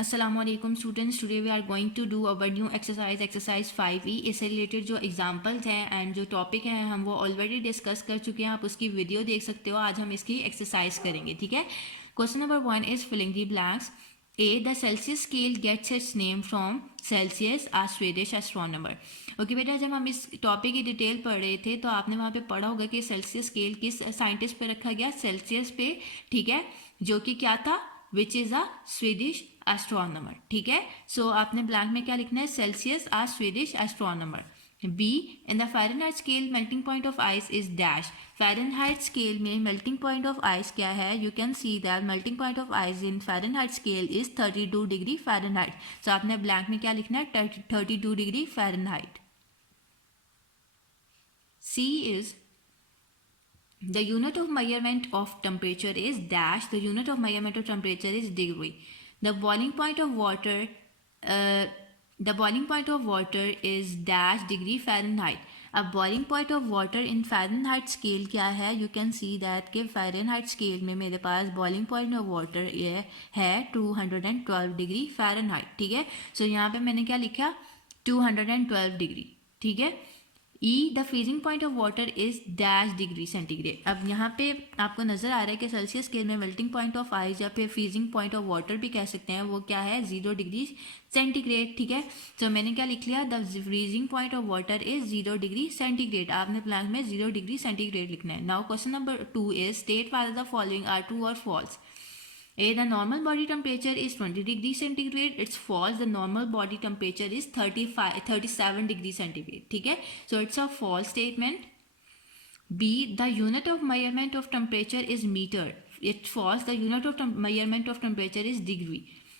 अस्सलामुअलैकुम students, today we are going to do our new exercise 5E। इससे related जो examples हैं and जो टॉपिक हैं हम वो ऑलरेडी डिस्कस कर चुके हैं। आप उसकी वीडियो देख सकते हो। आज हम इसकी एक्सरसाइज करेंगे, ठीक है। Question number 1 is filling the blanks. A the Celsius scale gets its name from Celsius, a Swedish astronomer. Okay बेटा, जब हम इस टॉपिक की डिटेल पढ़ रहे थे तो आपने वहाँ पे पढ़ा होगा कि सेल्सियस स्केल किस साइंटिस्ट पे रखा गया, सेल्सियस पे, ठीक है, जो कि क्या था, which is a Swedish astronomer, ठीक है। सो आपने ब्लैंक में क्या लिखना है, Celsius a Swedish astronomer. B in the Fahrenheit scale melting point of ice is dash. Fahrenheit scale में मेल्टिंग पॉइंट ऑफ आइस क्या है, you can see that melting point of ice in Fahrenheit scale is 32 degree Fahrenheit. So आपने blank में क्या लिखना है, 32 degree Fahrenheit. C is the unit of measurement of temperature is dash. The unit of measurement of temperature is degree. The boiling point of water, the boiling point of water is dash degree Fahrenheit. अब boiling point of water in Fahrenheit scale क्या है, you can see that कि Fahrenheit scale में मेरे पास boiling point of water ये है 212 degree Fahrenheit, ठीक है। सो यहाँ पे मैंने क्या लिखा, 212 डिग्री, ठीक है। E the freezing point of water is dash degree centigrade. अब यहाँ पे आपको नज़र आ रहा है कि सेल्सियस स्केल में मेल्टिंग पॉइंट ऑफ आइस या फिर फ्रीजिंग पॉइंट ऑफ वाटर भी कह सकते हैं, वो क्या है, 0 डिग्री सेंटीग्रेड, ठीक है। तो मैंने क्या लिख लिया, the freezing point of water is 0 degree centigrade. आपने ब्लैंक में 0 डिग्री सेंटीग्रेड लिखना है। Now question number 2 is state whether the following are true और false. A. The normal body temperature is 20 degrees centigrade. It's false. The normal body temperature is 37 degrees centigrade. ठीक है, so it's a false statement. B. The unit of measurement of temperature is meter. It's false. The unit of measurement of temperature is degree.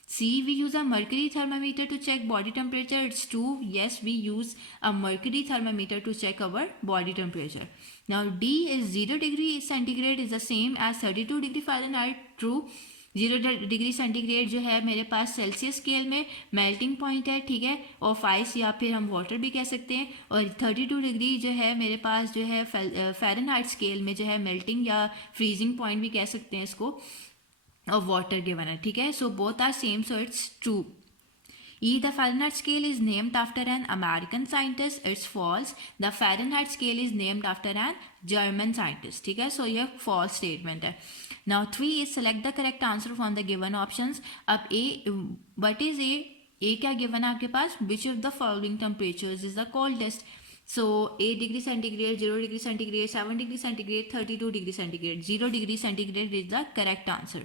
C. We use a mercury thermometer to check body temperature. It's true. Yes, we use a mercury thermometer to check our body temperature. Now D is 0 degree centigrade is the same as 32 degree Fahrenheit. True. 0 degree centigrade जो है मेरे पास Celsius scale में melting point है, ठीक है, of ice या फिर हम वाटर भी कह सकते हैं। और 32 डिग्री जो है मेरे पास जो है फ़ारेनहाइट स्केल में जो है मेल्टिंग या फ्रीजिंग पॉइंट भी कह सकते हैं इसको, और वाटर गिवन है, ठीक है। So both are same, so it's true. E. The Fahrenheit scale is named after an American scientist. It's false. The Fahrenheit scale is named after an German scientist. ठीक है, so यह false statement है. Now 3 is select the correct answer from the given options. अब A, what is A? A क्या given है आपके पास? Which of the following temperatures is the coldest? So 8 degree centigrade, 0 degree centigrade, 7 degree centigrade, 32 degree centigrade. 0 degree centigrade is the correct answer.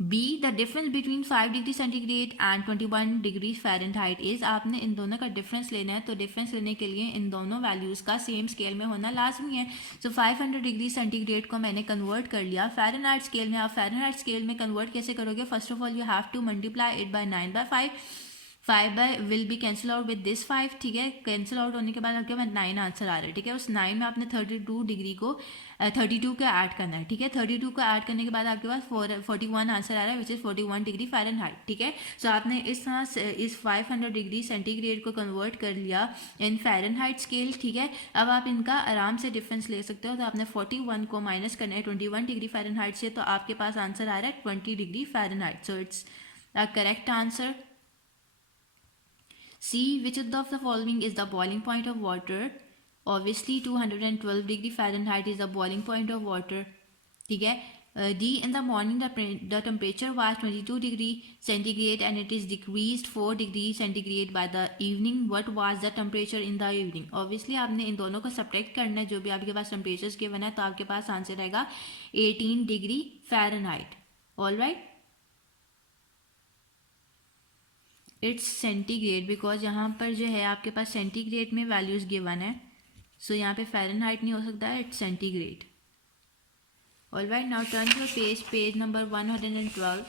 B. The difference between 5 degree centigrade and 21 degree Fahrenheit is, आपने इन दोनों का difference लेना है, तो difference लेने के लिए इन दोनों वैल्यूज़ का सेम स्केल में होना लाजमी है। सो 500 डिग्री सेंटीग्रेड को मैंने कन्वर्ट कर लिया फ़ारेनहाइट स्केल में। आप फ़ारेनहाइट स्केल में कन्वर्ट कैसे करोगे, first of all you have to multiply it by 9/5। 5 will be cancel out with this 5, ठीक है। कैंसिल आउट होने के बाद आपके पास 9 आंसर आ रहा है, ठीक है। उस 9 में आपने 32 डिग्री को 32 का ऐड करना है, ठीक है। 32 का ऐड करने के बाद आपके पास 41 आंसर आ रहा है, विच इज़ 41 डिग्री फ़ारेनहाइट, ठीक है। सो आपने इस तरह से इस 500 डिग्री सेंटीग्रेड को कन्वर्ट कर लिया इन फ़ारेनहाइट स्केल, ठीक है। अब आप इनका आराम से डिफरेंस ले सकते हो। तो आपने 41 को माइनस करना है 21 डिग्री फ़ारेनहाइट से, तो आपके पास आंसर आ रहा है 20 degree Fahrenheit. So it's a correct answer. C. Which of the following is the boiling point of water? Obviously 212 degree Fahrenheit is the boiling point of water, ठीक है. D. In the morning the temperature was 22 degree centigrade and it is decreased 4 degree centigrade by the evening. What was the temperature in the evening? Obviously आपने इन दोनों को subtract करना है, जो भी आपके पास टेम्परेचर्स गिवन है, तो आपके पास आंसर आएगा 18 degree Fahrenheit. All right, it's centigrade because यहाँ पर जो है आपके पास सेंटीग्रेड में वैल्यूज़ गिवन है, सो यहाँ पे फ़ारेनहाइट नहीं हो सकता है, it's centigrade. All right, now turn to page number 112.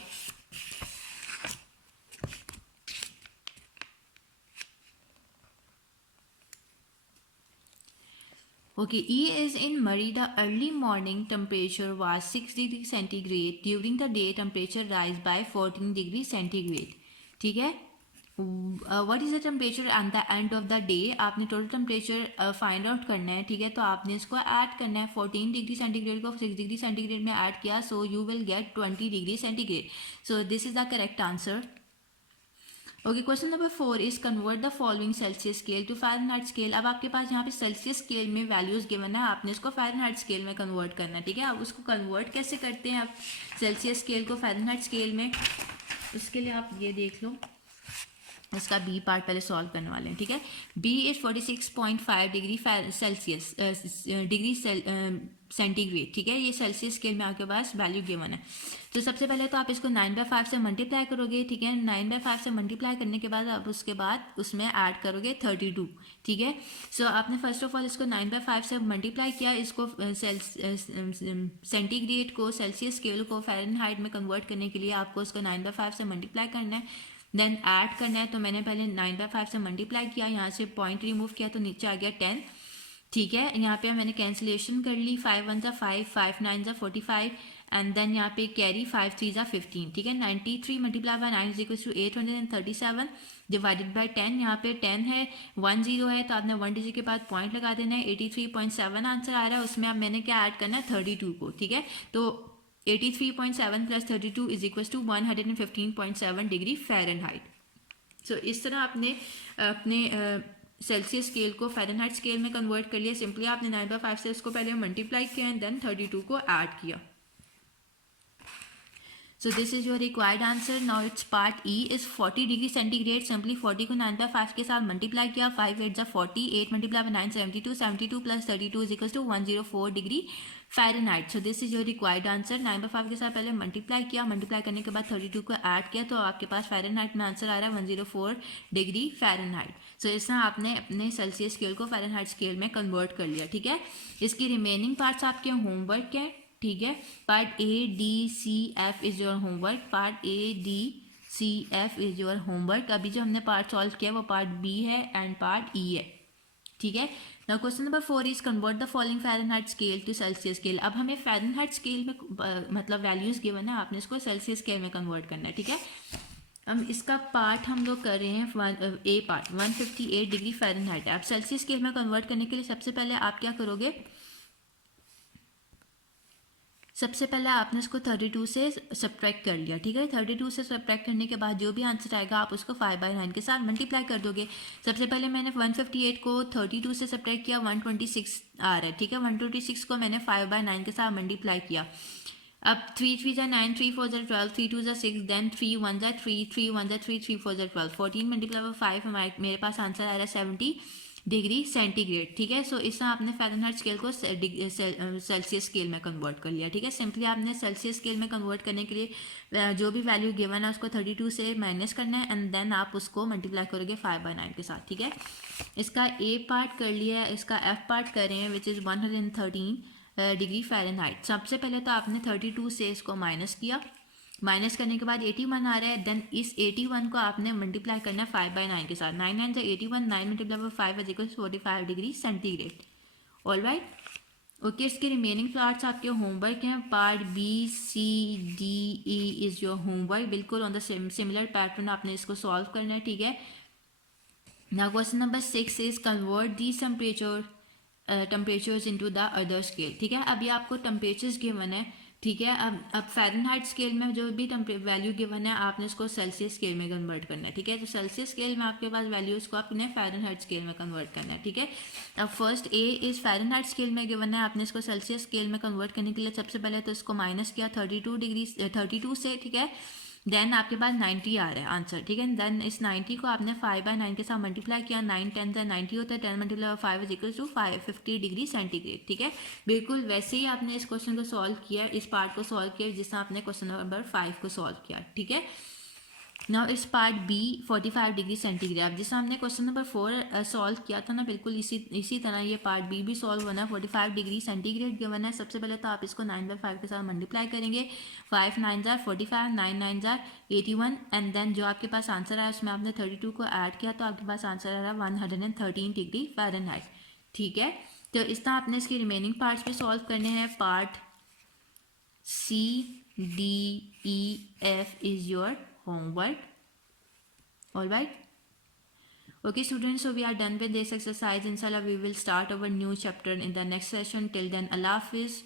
Okay, E is in Murray. The early morning temperature was 6 degree centigrade. During the day temperature rise by 14 degree centigrade. ठीक है. What is the temperature at the end of the day. आपने total temperature find out करना है, ठीक है. तो आपने इसको ऐड करना है, 14 डिग्री सेंटीग्रेड को 6 डिग्री सेंटीग्रेड में ऐड किया, so you will get 20 degree centigrade. So this is the correct answer. Okay, question number 4 is convert the following Celsius scale to Fahrenheit scale. अब आपके पास यहाँ पे सेल्सियस स्केल में values given है, आपने इसको फ़ारेनहाइट स्केल में कन्वर्ट करना है, ठीक है। अब उसको कन्वर्ट कैसे करते हैं आप सेल्सियस स्केल को फ़ारेनहाइट स्केल में, उसके लिए आप ये देख लो, इसका बी पार्ट पहले सॉल्व करने वाले हैं, ठीक है। B is 46.5 degree Celsius degree centigrade, ठीक है। ये सेल्सियस स्केल में आपके पास वैल्यू गिवन है। तो सबसे पहले तो आप इसको 9/5 से मल्टीप्लाई करोगे, ठीक है। 9/5 से मल्टीप्लाई करने के बाद आप उसके बाद उसमें ऐड करोगे 32, ठीक है। सो आपने फर्स्ट ऑफ ऑल इसको 9/5 से मल्टीप्लाई किया, इसको सेंटीग्रेड को सेल्सियस स्केल को फ़ारेनहाइट में कन्वर्ट करने के लिए आपको इसको 9/5 से मल्टीप्लाई करना है, देन ऐड करना है। तो मैंने पहले 9/5 से मल्टीप्लाई किया, यहाँ से पॉइंट रिमूव किया तो नीचे आ गया 10, ठीक है। यहाँ पे मैंने कैंसिलेशन कर ली, 5 1 5, 5 9 45, एंड देन यहाँ पे कैरी 5 3 15, ठीक है। 93 मल्टीप्लाई बाय 9 = 837 डिवाइडेड बाय 10, यहाँ पे 10 है, 1 0 है, तो आपने 1 डिजिट के बाद पॉइंट लगा देना है। 83.7 आंसर आ रहा है, उसमें अब मैंने क्या ऐड करना है 32 को, ठीक है। तो 83.7 + 32 = 115.7 डिग्री फ़ारेनहाइट। सो इस तरह आपने अपने सेल्सियस स्केल को फ़ारेनहाइट स्केल में कन्वर्ट कर लिया। सिंपली आपने 9/5 से उसको पहले मल्टीप्लाई किया एंड देन 32 को ऐड किया। So this is your required answer. Now it's part E is 40 degree centigrade. Simply 40 को 9/5 के साथ मल्टीप्लाई किया, 5 8 40, 8 multiply by 9 72, 72 + 32 = 104 degree Fahrenheit. So this is your required answer. 9/5 के साथ पहले मल्टीप्लाई किया, मल्टीप्लाई करने के बाद 32 को ऐड किया, तो आपके पास फ़ारेनहाइट में आंसर आ रहा है 104 डिग्री फ़ारेनहाइट। सो इस तरह आपने अपने सेल्सियस स्केल को फ़ारेनहाइट स्केल में कन्वर्ट कर लिया, ठीक है। इसकी रिमेनिंग पार्ट्स आपके होमवर्क हैं, ठीक है। Part A, D, C, F is your homework, part A, D, C, F is your homework. अभी जो हमने पार्ट सॉल्व किया वो पार्ट B है एंड पार्ट E है, ठीक है। Now question number 4 is convert the following Fahrenheit scale to Celsius scale. अब हमें फ़ारेनहाइट स्केल में मतलब वैल्यूज़ गिवन है, आपने इसको सेल्सियस स्केल में कन्वर्ट करना है, ठीक है। अब इसका पार्ट हम लोग कर रहे हैं A पार्ट 158 डिग्री फ़ारेनहाइट। आप सेल्सियस स्केल में कन्वर्ट करने के लिए सबसे पहले आप क्या करोगे, सबसे पहले आपने इसको 32 से सब्ट्रैक्ट कर लिया, ठीक है। 32 से सब्ट्रैक्ट करने के बाद जो भी आंसर आएगा आप उसको 5/9 के साथ मल्टीप्लाई कर दोगे। सबसे पहले मैंने 158 को 32 से सब्ट्रैक्ट किया, 126 आ रहा है, ठीक है। 126 को मैंने 5/9 के साथ मल्टीप्लाई किया। अब 3 3 × 9, 3 4 × 12, 3 2 × 6, देन 3 1 × 3, 3 1 × 3, 3 4 × 12, 14 मल्टीप्लाई बाय 5, मेरे पास आंसर आ रहा है 70 डिग्री सेंटीग्रेड, ठीक है। सो इसमें आपने फ़ारेनहाइट स्केल को सेल्सियस स्केल में कन्वर्ट कर लिया, ठीक है। सिंपली आपने सेल्सियस स्केल में कन्वर्ट करने के लिए जो भी वैल्यू गिवन है उसको 32 से माइनस करना है एंड देन आप उसको मल्टीप्लाई करोगे 5/9 के साथ, ठीक है। इसका A पार्ट कर लिया है, इसका F पार्ट कर रहे हैं विच इज़ 113 डिग्री फ़ारेनहाइट। सबसे पहले तो आपने 32 से इसको माइनस किया, माइनस करने के बाद 81 आ रहा है, देन इस 81 को आपने मल्टीप्लाई करना है 5/9 के साथ। 9 9 = 81, 9 multiply by 5 = 45 degree centigrade. All right, okay. इसके रिमेनिंग पार्ट्स आपके होमवर्क हैं। Part B, C, D, E is your homework. बिल्कुल ऑन द सिमिलर पैटर्न आपने इसको सॉल्व करना है, ठीक है। Now question number 6 is convert these temperatures into the other scale, ठीक है। अभी आपको टेम्परेचर्स गिवन है, ठीक है। अब फ़ारेनहाइट स्केल में जो भी वैल्यू गिवन है आपने उसको सेल्सियस स्केल में कन्वर्ट करना है, ठीक है। तो सेल्सियस स्केल में आपके पास वैल्यूज़ को आपने फ़ारेनहाइट स्केल में कन्वर्ट करना है, ठीक है। अब first A is Fahrenheit scale में गिवन है, आपने इसको सेल्सियस स्केल में कन्वर्ट करने के लिए सबसे पहले तो इसको माइनस किया 32 से, ठीक है। देन आपके पास 90 आ रहा है आंसर, ठीक है। देन इस 90 को आपने 5/9 के साथ मल्टीप्लाई किया, 9 10 × 90 होता है, 10 मल्टीप्लाई 5 = 550 डिग्री सेंटीग्रेड, ठीक है। बिल्कुल वैसे ही आपने इस क्वेश्चन को सॉल्व किया, इस पार्ट को सॉल्व किया जिससे आपने क्वेश्चन नंबर 5 को सॉल्व किया, ठीक है। नाउ इस पार्ट B 45 डिग्री सेंटीग्रेड। अब जिससे हमने क्वेश्चन नंबर 4 सॉल्व किया था ना, बिल्कुल इसी तरह ये पार्ट B भी सॉल्व होना है। 45 डिग्री सेंटीग्रेड गिवन है। सबसे पहले तो आप इसको 9/5 के साथ मल्टीप्लाई करेंगे, 5 9 = 45, 9 9 = 81 एंड देन जो आपके पास आंसर आया उसमें आपने 32 को ऐड किया तो आपके पास आंसर आ रहा है 113 डिग्री फ़ारेनहाइट, ठीक है। तो इस तरह आपने इसके रिमेनिंग पार्ट्स भी सॉल्व करने हैं। Part C, D, E, F is your homework. All right. Okay, students. So we are done with this exercise. Inshallah, we will start our new chapter in the next session. Till then, Allah Hafiz.